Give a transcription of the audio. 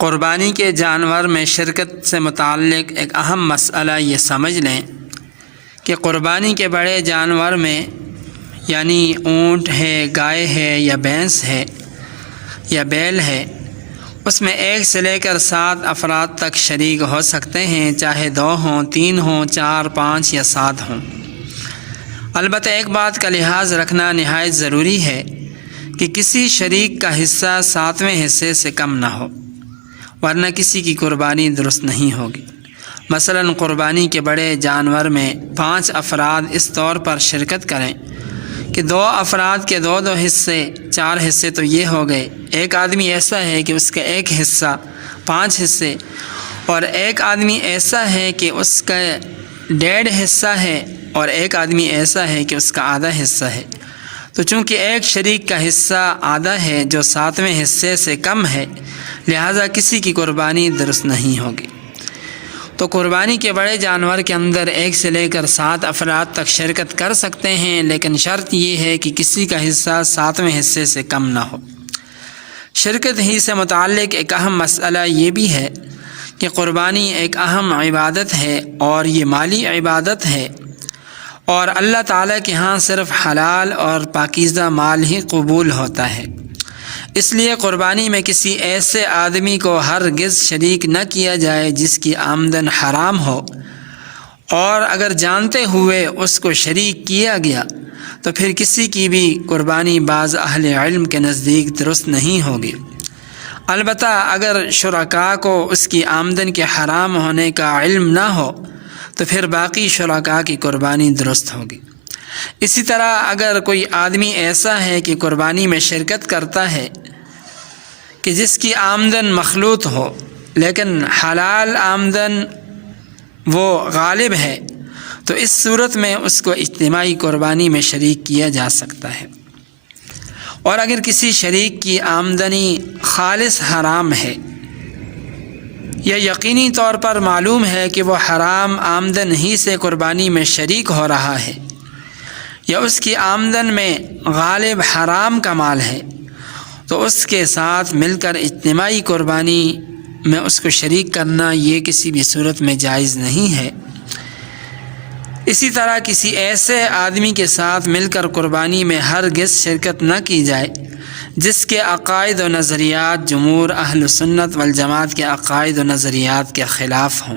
قربانی کے جانور میں شرکت سے متعلق ایک اہم مسئلہ یہ سمجھ لیں کہ قربانی کے بڑے جانور میں یعنی اونٹ ہے، گائے ہے یا بھینس ہے یا بیل ہے، اس میں 1 سے لے کر 7 افراد تک شریک ہو سکتے ہیں، چاہے 2 ہوں، 3 ہوں، 4، 5 یا 7 ہوں۔ البتہ ایک بات کا لحاظ رکھنا نہایت ضروری ہے کہ کسی شریک کا حصہ 7ویں حصے سے کم نہ ہو، ورنہ کسی کی قربانی درست نہیں ہوگی۔ مثلاً قربانی کے بڑے جانور میں 5 افراد اس طور پر شرکت کریں کہ 2 افراد کے 2 حصے، 4 حصے تو یہ ہو گئے۔ ایک آدمی ایسا ہے کہ اس کا 1 حصہ 5 حصے، اور ایک آدمی ایسا ہے کہ اس کا 1.5 حصہ ہے، اور ایک آدمی ایسا ہے کہ اس کا آدھا حصہ ہے۔ تو چونکہ ایک شریک کا حصہ آدھا ہے جو 7ویں حصے سے کم ہے، لہذا کسی کی قربانی درست نہیں ہوگی۔ تو قربانی کے بڑے جانور کے اندر 1 سے لے کر 7 افراد تک شرکت کر سکتے ہیں، لیکن شرط یہ ہے کہ کسی کا حصہ 7ویں حصے سے کم نہ ہو۔ شرکت ہی سے متعلق ایک اہم مسئلہ یہ بھی ہے کہ قربانی ایک اہم عبادت ہے، اور یہ مالی عبادت ہے، اور اللہ تعالیٰ کے ہاں صرف حلال اور پاکیزہ مال ہی قبول ہوتا ہے۔ اس لیے قربانی میں کسی ایسے آدمی کو ہرگز شریک نہ کیا جائے جس کی آمدن حرام ہو، اور اگر جانتے ہوئے اس کو شریک کیا گیا تو پھر کسی کی بھی قربانی بعض اہل علم کے نزدیک درست نہیں ہوگی۔ البتہ اگر شرکاء کو اس کی آمدن کے حرام ہونے کا علم نہ ہو تو پھر باقی شرکاء کی قربانی درست ہوگی۔ اسی طرح اگر کوئی آدمی ایسا ہے کہ قربانی میں شرکت کرتا ہے کہ جس کی آمدن مخلوط ہو، لیکن حلال آمدن وہ غالب ہے، تو اس صورت میں اس کو اجتماعی قربانی میں شریک کیا جا سکتا ہے۔ اور اگر کسی شریک کی آمدنی خالص حرام ہے، یا یقینی طور پر معلوم ہے کہ وہ حرام آمدن ہی سے قربانی میں شریک ہو رہا ہے، یا اس کی آمدن میں غالب حرام کا مال ہے، تو اس کے ساتھ مل کر اجتماعی قربانی میں اس کو شریک کرنا یہ کسی بھی صورت میں جائز نہیں ہے۔ اسی طرح کسی ایسے آدمی کے ساتھ مل کر قربانی میں ہرگز شرکت نہ کی جائے جس کے عقائد و نظریات جمہور اہل سنت والجماعت کے عقائد و نظریات کے خلاف ہوں۔